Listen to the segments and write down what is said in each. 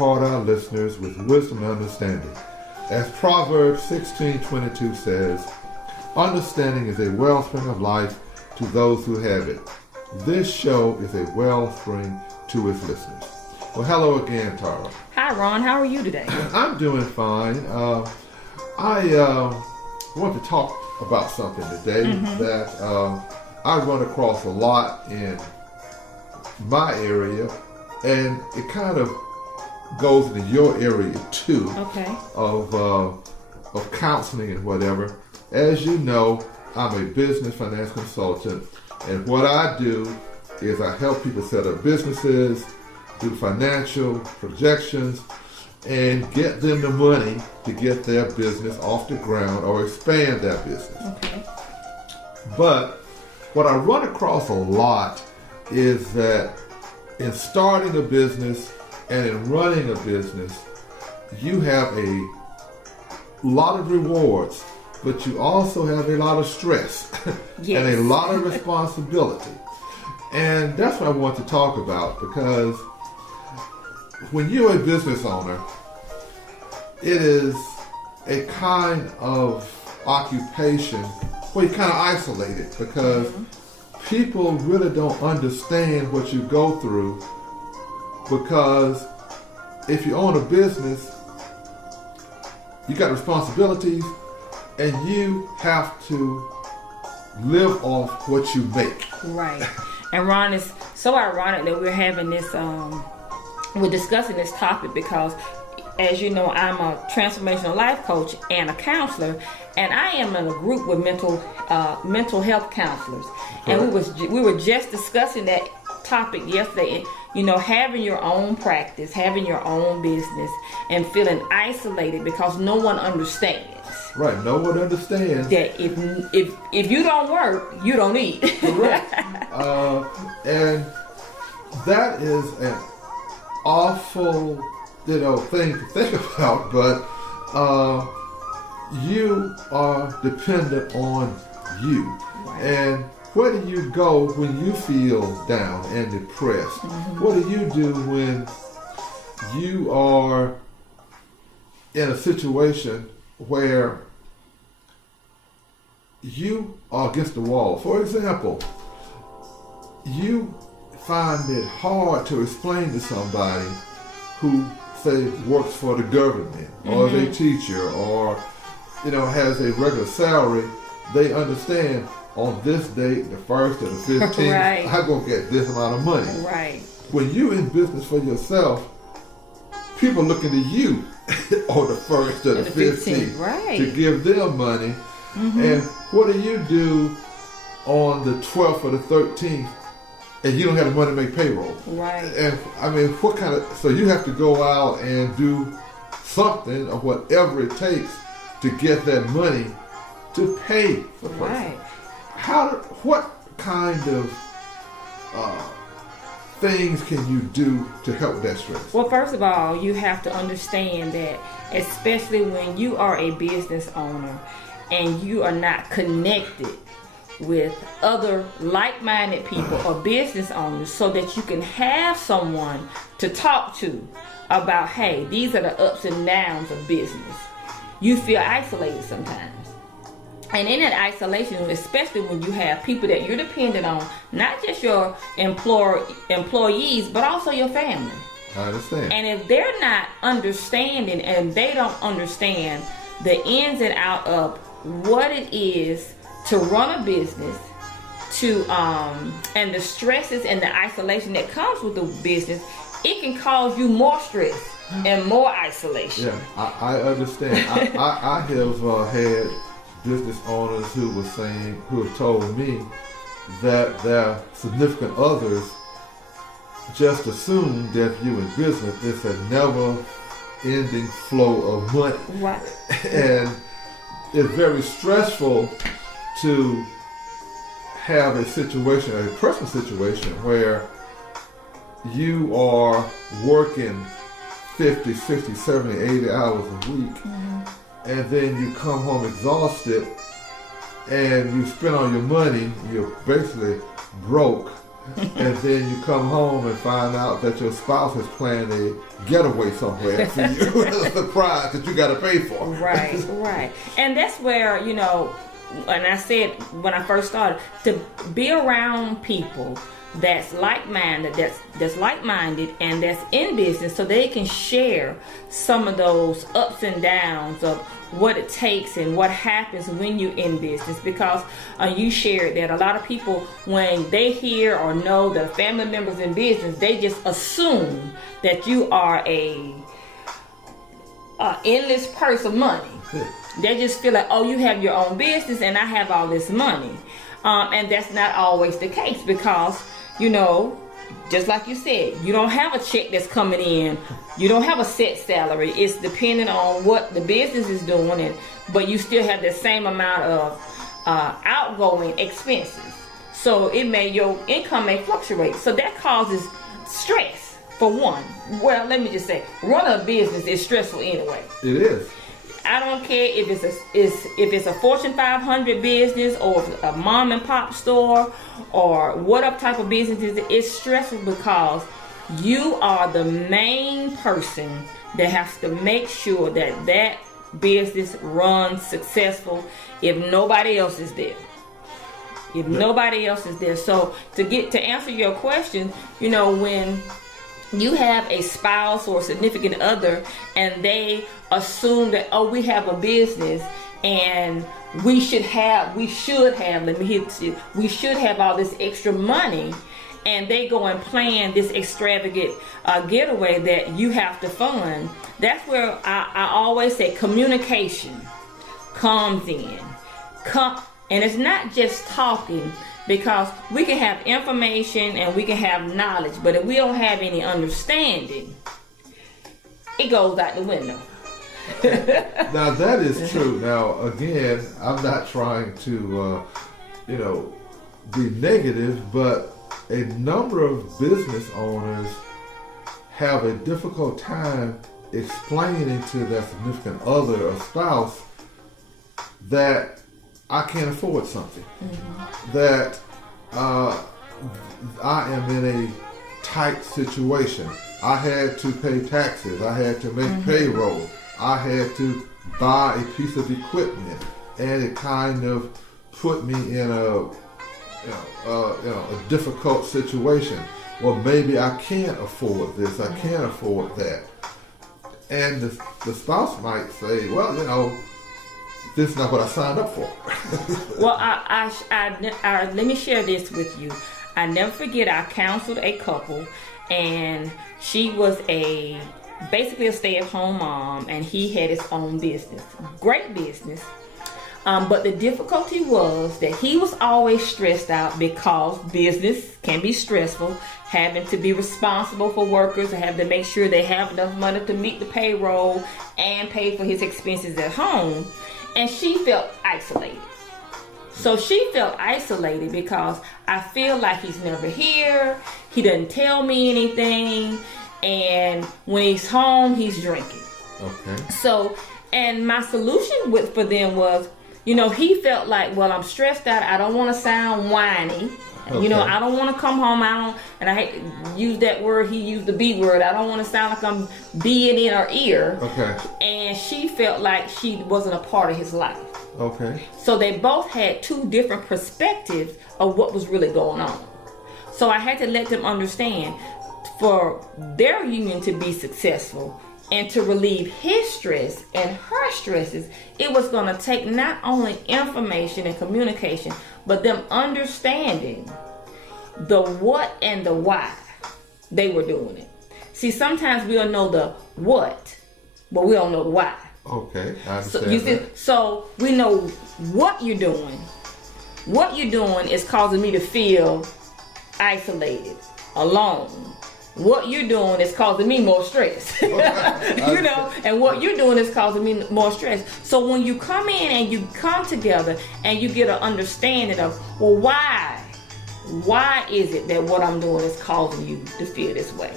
impart our listeners with wisdom and understanding. As Proverbs 16:22 says, understanding is a wellspring of life to those who have it. This show is a wellspring to its listeners. Well, hello again, Tara. Hi, Ron. How are you today? I'm doing fine. I want to talk about something today that I run across a lot in my area, and it kind of goes into your area too. Okay. Of counseling and whatever. As you know, I'm a business finance consultant, and what I do is I help people set up businesses, do financial projections, and get them the money to get their business off the ground or expand their business. Okay. But what I run across a lot is that in starting a business and in running a business, you have a lot of rewards, but you also have a lot of stress Yes. and a lot of responsibility. And that's what I want to talk about, because when you're a business owner, it is a kind of occupation where you're kind of isolated, because people really don't understand what you go through, because if you own a business, you got responsibilities and you have to live off what you make. Right. And Ron, it's so ironic that we're having this, we're discussing this topic because, as you know, I'm a transformational life coach and a counselor, and I am in a group with mental health counselors. And we were just discussing that topic yesterday. You know, having your own practice, having your own business, and feeling isolated because no one understands. Right, no one understands That if you don't work, you don't eat. Correct. And that is an awful, thing to think about, but you are dependent on you. Right. And where do you go when you feel down and depressed? What do you do when you are in a situation where you are against the wall? For example, you find it hard to explain to somebody who, say, works for the government or is a teacher or, has a regular salary. They understand on this date, the 1st or the 15th, Right. I'm going to get this amount of money. Right. When you're in business for yourself, people looking to you on the 1st or the 15th right. to give them money. And what do you do on the 12th or the 13th and you don't have the money to make payroll? Right. And what kind of, so you have to go out and do something or whatever it takes to get that money to pay the person. Right. What kind of things can you do to help with that stress? Well, first of all, you have to understand that, especially when you are a business owner and you are not connected with other like-minded people or business owners, so that you can have someone to talk to about, hey, these are the ups and downs of business. You feel isolated sometimes. And in that isolation, especially when you have people that you're dependent on, not just your employees, but also your family. I understand. And if they're not understanding and they don't understand the ins and out of what it is to run a business, and the stresses and the isolation that comes with the business, it can cause you more stress and more isolation. Yeah, I understand. I have had business owners who have told me that their significant others just assume that if you're in business, it's a never-ending flow of money. Right. And it's very stressful to have a situation, a personal situation, where you are working 50, 60, 70, 80 hours a week, and then you come home exhausted and you spend all your money, you're basically broke, and then you come home and find out that your spouse has planned a getaway somewhere for you, a surprise that you got to pay for. Right. And that's where, and I said when I first started, to be around people that's like-minded, and that's in business, so they can share some of those ups and downs of what it takes and what happens when you're in business. Because you shared that a lot of people, when they hear or know that a family member's in business, they just assume that you are a endless purse of money. They just feel like, oh, you have your own business and I have all this money. And that's not always the case, because just like you said, you don't have a check that's coming in. You don't have a set salary. It's dependent on what the business is doing, but you still have the same amount of outgoing expenses. So your income may fluctuate. So that causes stress, for one. Well, let me just say, running a business is stressful anyway. It is. I don't care if it's a Fortune 500 business or a mom and pop store or what type of business it is. It's stressful because you are the main person that has to make sure that business runs successful if nobody else is there. So to answer your question, when you have a spouse or a significant other and they assume that, oh, we have a business and we should have all this extra money, and they go and plan this extravagant getaway that you have to fund. That's where I always say communication comes in. And it's not just talking, because we can have information and we can have knowledge, but if we don't have any understanding, it goes out the window. Now that is true. Now again, I'm not trying to, be negative, but a number of business owners have a difficult time explaining to their significant other or spouse that I can't afford something, that I am in a tight situation. I had to pay taxes. I had to make payroll. I had to buy a piece of equipment, and it kind of put me in a difficult situation. Well, maybe I can't afford this. I can't afford that. And the spouse might say, well, this is not what I signed up for. Well, let me share this with you. I never forget, I counseled a couple, and she was basically a stay-at-home mom, and he had his own business. Great business. But the difficulty was that he was always stressed out, because business can be stressful, having to be responsible for workers and having to make sure they have enough money to meet the payroll and pay for his expenses at home. And she felt isolated. So she felt isolated because I feel like he's never here. He doesn't tell me anything. And when he's home, he's drinking. Okay. So, and my solution for them was, he felt like, well, I'm stressed out. I don't want to sound whiny. Okay. I don't want to come home. And I hate to use that word. He used the B word. I don't want to sound like I'm being in her ear. Okay. And she felt like she wasn't a part of his life. Okay. So they both had two different perspectives of what was really going on. So I had to let them understand, for their union to be successful and to relieve his stress and her stresses, it was going to take not only information and communication, but them understanding the what and the why they were doing it. See, sometimes we'll know the what, but we don't know the why. Okay, I understand. So we know what you're doing. What you're doing is causing me to feel isolated, alone. What you're doing is causing me more stress. And what you're doing is causing me more stress. So when you come in and you come together and you get an understanding of, well, why is it that what I'm doing is causing you to feel this way?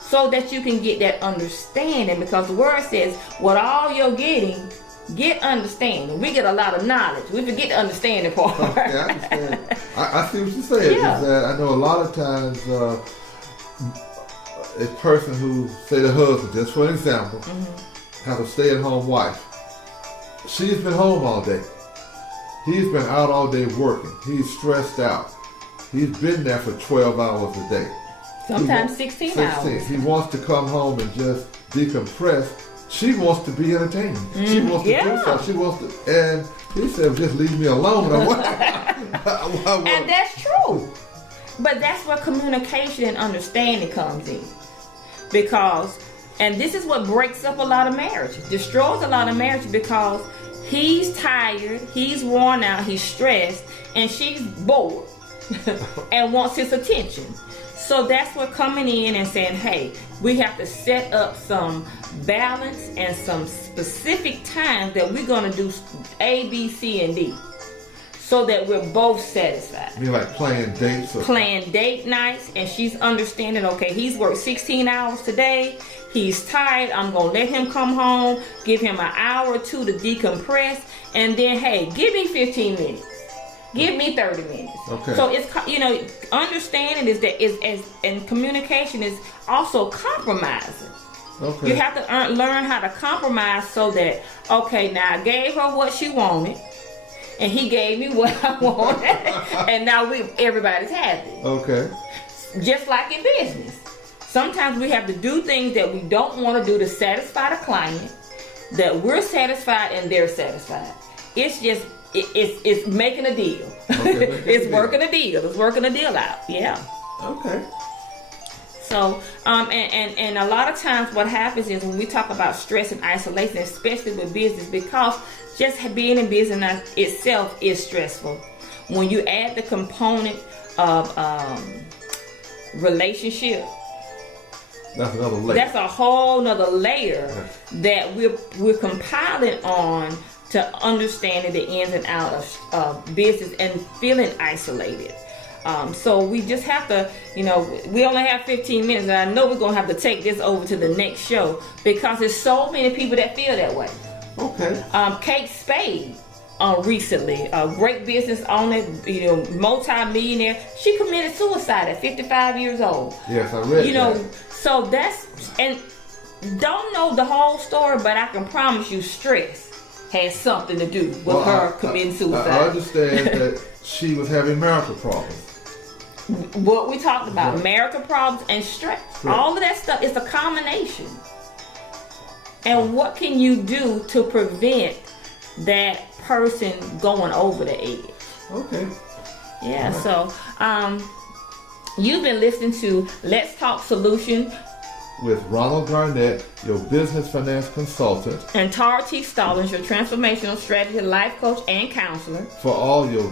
So that you can get that understanding, because the word says, what all you're getting, get understanding. We get a lot of knowledge. We forget the understanding part. Okay, I understand. I see what you're saying. Yeah. Is that I know a lot of times a person who, say the husband, just for an example, has a stay-at-home wife. She's been home all day. He's been out all day working. He's stressed out. He's been there for 12 hours a day. Sometimes 16 hours. He wants to come home and just decompress. She wants to be entertained. She wants to do something. She wants to, and he said, "Just leave me alone." And that's true. But that's where communication and understanding comes in. Because, and this is what breaks up a lot of marriages, destroys a lot of marriages, because he's tired, he's worn out, he's stressed, and she's bored and wants his attention. So that's what coming in and saying, hey, we have to set up some balance and some specific times that we're going to do A, B, C, and D, so that we're both satisfied. You mean like playing dates? Playing date nights, and she's understanding, okay, he's worked 16 hours today, he's tired, I'm going to let him come home, give him an hour or two to decompress, and then, hey, give me 15 minutes. Give me 30 minutes. Okay. So it's, understanding is that and communication is also compromising. Okay. You have to learn how to compromise so that, okay, now I gave her what she wanted, and he gave me what I wanted, and now everybody's happy. Okay. Just like in business. Sometimes we have to do things that we don't want to do to satisfy the client, that we're satisfied and they're satisfied. It's just, it's making a deal. Okay, It's working a deal. It's working a deal out. Yeah. Okay. So, and a lot of times what happens is when we talk about stress and isolation, especially with business, because just being in business itself is stressful. When you add the component of relationship, that's another layer. that's a whole nother layer that we're compiling on to understanding the ins and outs of business and feeling isolated. So we just have to, we only have 15 minutes, and I know we're going to have to take this over to the next show, because there's so many people that feel that way. Okay. Kate Spade, recently, a great business owner, multi-millionaire, she committed suicide at 55 years old. Yes, I read that. So that's, and don't know the whole story, but I can promise you stress has something to do with her committing suicide. I understand that she was having marital problems. What we talked about, marital problems and stress. Right. All of that stuff is a combination. And what can you do to prevent that person going over the edge? Okay. Yeah, right. So you've been listening to Let's Talk Solution with Ronald Garnett, your business finance consultant, and Tara T. Stallings, your transformational strategy life coach and counselor. For all your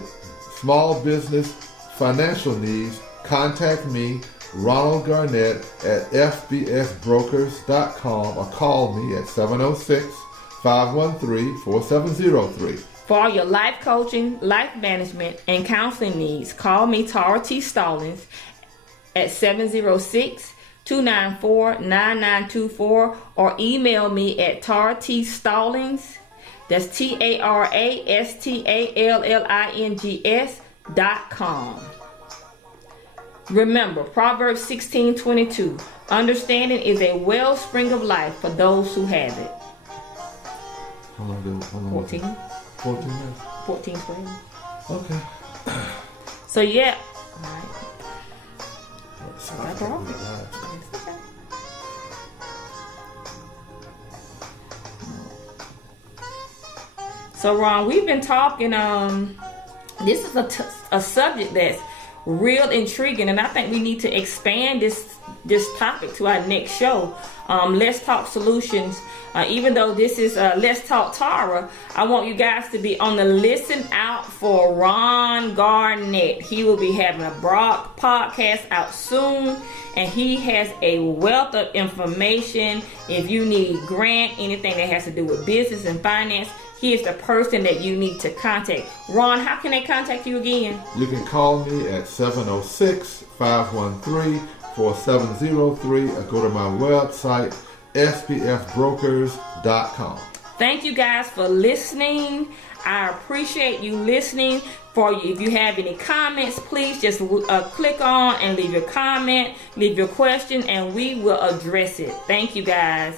small business financial needs, contact me, Ronald Garnett, at fbsbrokers.com, or call me at 706-513-4703. For all your life coaching, life management, and counseling needs, call me, Tara T. Stallings, at 706-294-9924, or email me at taratstallings, that's TARASTALLINGS.com. Remember, Proverbs 16:22, understanding is a wellspring of life for those who have it. How long 14? 14 minutes. 14, 12. Okay. So, yeah. All right. That's wrong. So, Ron, we've been talking. This is a subject that's real intriguing, and I think we need to expand this topic to our next show. Let's Talk Solutions. Even though this is Let's Talk Tara, I want you guys to be on the listen out for Ron Garnett. He will be having a broad podcast out soon, and he has a wealth of information. If you need grant, anything that has to do with business and finance, he is the person that you need to contact. Ron, how can they contact you again? You can call me at 706-513-4703, or go to my website, spfbrokers.com. Thank you guys for listening. I appreciate you listening. If you have any comments, please just click on and leave your comment, leave your question, and we will address it. Thank you guys.